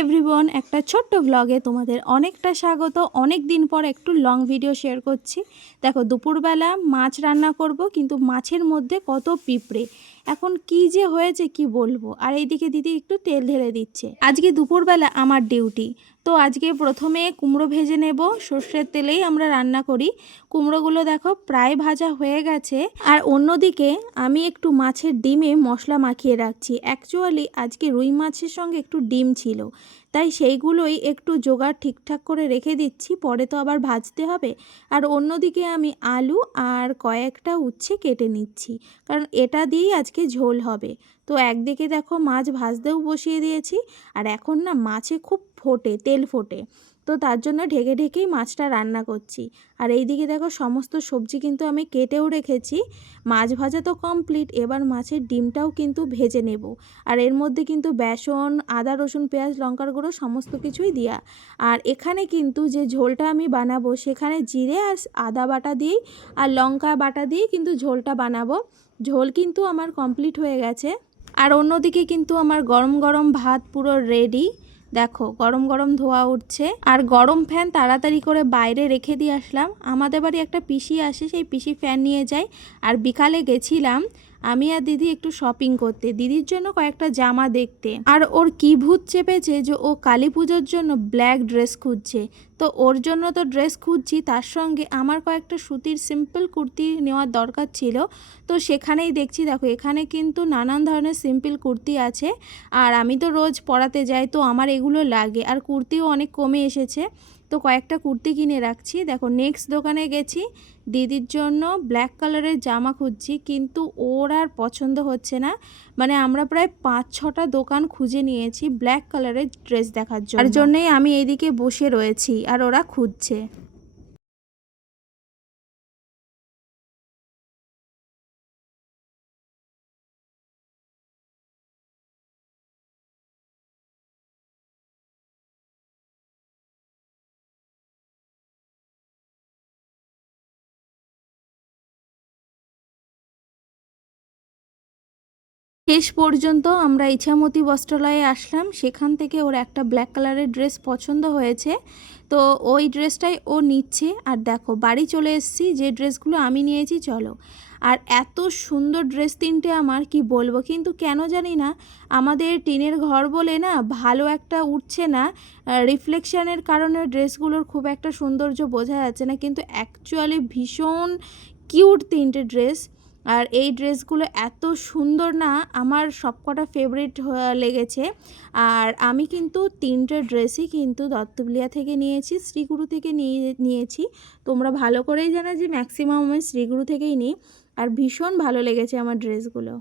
Everyone একটা ছোট্ট ব্লগে তোমাদের অনেকটা স্বাগত। অনেক দিন পর একটু লং ভিডিও শেয়ার করছি। দেখো, দুপুরবেলা মাছ রান্না করব, কিন্তু মাছের মধ্যে কত পিঁপড়ে। এখন কি যে হয়েছে কি বলব? আর এইদিকে দিদি একটু তেল ঢেলে দিচ্ছে। আজকে দুপুরবেলা আমার ডিউটি তো আজকে প্রথমে কুমড়ো ভেজে নেব। সর্ষের তেলেই আমরা রান্না করি। কুমড়োগুলো দেখো প্রায় ভাজা হয়ে গেছে। আর অন্যদিকে আমি একটু মাছের ডিমে মশলা মাখিয়ে রাখছি। অ্যাকচুয়ালি আজকে রুই মাছের সঙ্গে একটু ডিম ছিল। তাই সেইগুলোই একটু জোগাড় ঠিকঠাক করে রেখে দিচ্ছি। পরে তো আবার ভাজতে হবে। আর অন্যদিকে আমি আলু আর কয়েকটা উচ্ছে কেটে নিচ্ছি। কারণ এটা দিয়েই আজকে ঝোল হবে। তো একদিকে দেখো মাছ ভাজতেও বসিয়ে দিয়েছি, আর এখন না মাছে খুব ফোটে, তেল ফোটে। তো তার জন্য ঢেকে ঢেকেই মাছটা রান্না করছি। আর এইদিকে দেখো সমস্ত সবজি কিন্তু আমি কেটেও রেখেছি। মাছ ভাজা তো কমপ্লিট এবার মাছের ডিমটাও কিন্তু ভেজে নেব। আর এর মধ্যে কিন্তু বেসন, আদা, রসুন, পেঁয়াজ, লঙ্কার গুঁড়ো সমস্ত কিছুই দেওয়া আর এখানে কিন্তু যে ঝোলটা আমি বানাবো, সেখানে জিরে আর আদা বাটা দিয়েই আর লঙ্কা বাটা দিয়েই কিন্তু ঝোলটা বানাবো। ঝোল কিন্তু আমার কমপ্লিট হয়ে গেছে। আর অন্যদিকে কিন্তু আমার গরম গরম ভাত পুরো রেডি দেখো, গরম গরম ধোয়া উঠছে। আর গরম ফ্যান তাড়াতাড়ি করে বাইরে রেখে দিয়ে আসলাম। আমাদের বাড়ি একটা পিসি আসে, সেই পিসি ফ্যান নিয়ে যায়। আর বিকালে গেছিলাম আমি আর দিদি একটু শপিং করতে। দিদির জন্য কয়েকটা জামা দেখতে। আর ওর কি ভূত চেপেছে যে ও কালী পুজোর জন্য ব্ল্যাক ড্রেস খুঁজছে। তো ওর জন্য তো ড্রেস খুঁজছি, তার সঙ্গে আমার কয়েকটা সুতির সিম্পল কুর্তি নেওয়ার দরকার ছিল। তো সেখানেই দেখছি, দেখো, এখানে কিন্তু নানান ধরনের সিম্পল কুর্তি আছে। আর আমি তো রোজ পড়াতে যাই, তো আমার এগুলো লাগে। আর কুর্তিও অনেক কমে এসেছে। তো কয়েকটা কুর্তি কিনে রাখছি। দেখো নেক্সট দোকানে গেছি। দিদির জন্য ব্ল্যাক কালারের জামা খুঁজছি কিন্তু ওর আর পছন্দ হচ্ছে না। মানে আমরা প্রায় পাঁচ ছটা দোকান খুঁজে নিয়েছি ব্ল্যাক কালারের ড্রেস দেখার জন্য। তার জন্যই আমি এইদিকে বসে রয়েছি আর ওরা খুঁজছে। শেষ পর্যন্ত আমরা ইছামতি বস্ত্রালয়ে আসলাম। সেখান থেকে ওর একটা ব্ল্যাক কালারের ড্রেস পছন্দ হয়েছে। তো ওই ড্রেসটাই ও নিচ্ছে। আর দেখো, বাড়ি চলে এসেছি, যে ড্রেসগুলো আমি নিয়েছি, চলো। আর এত সুন্দর ড্রেস তিনটে আমার, কি বলব? কিন্তু কেন জানি না, আমাদের টিনের ঘর বলে না, ভালো একটা উঠছে না। রিফ্লেকশানের কারণে ড্রেসগুলোর খুব একটা সৌন্দর্য বোঝা যাচ্ছে না। কিন্তু অ্যাকচুয়ালি ভীষণ কিউট তিনটে ড্রেস আর এই ড্রেসগুলো এত সুন্দর না, আমার সবকটা ফেভারিট লেগেছে। আর আমি কিন্তু তিনটে ড্রেসই কিন্তু দত্তবলিয়া থেকে নিয়েছি, শ্রীগুরু থেকে নিয়ে, নিয়েছি। তোমরা ভালো করেই জানো যে ম্যাক্সিমাম আমি শ্রীগুরু থেকেই নিই। আর ভীষণ ভালো লেগেছে আমার ড্রেসগুলো।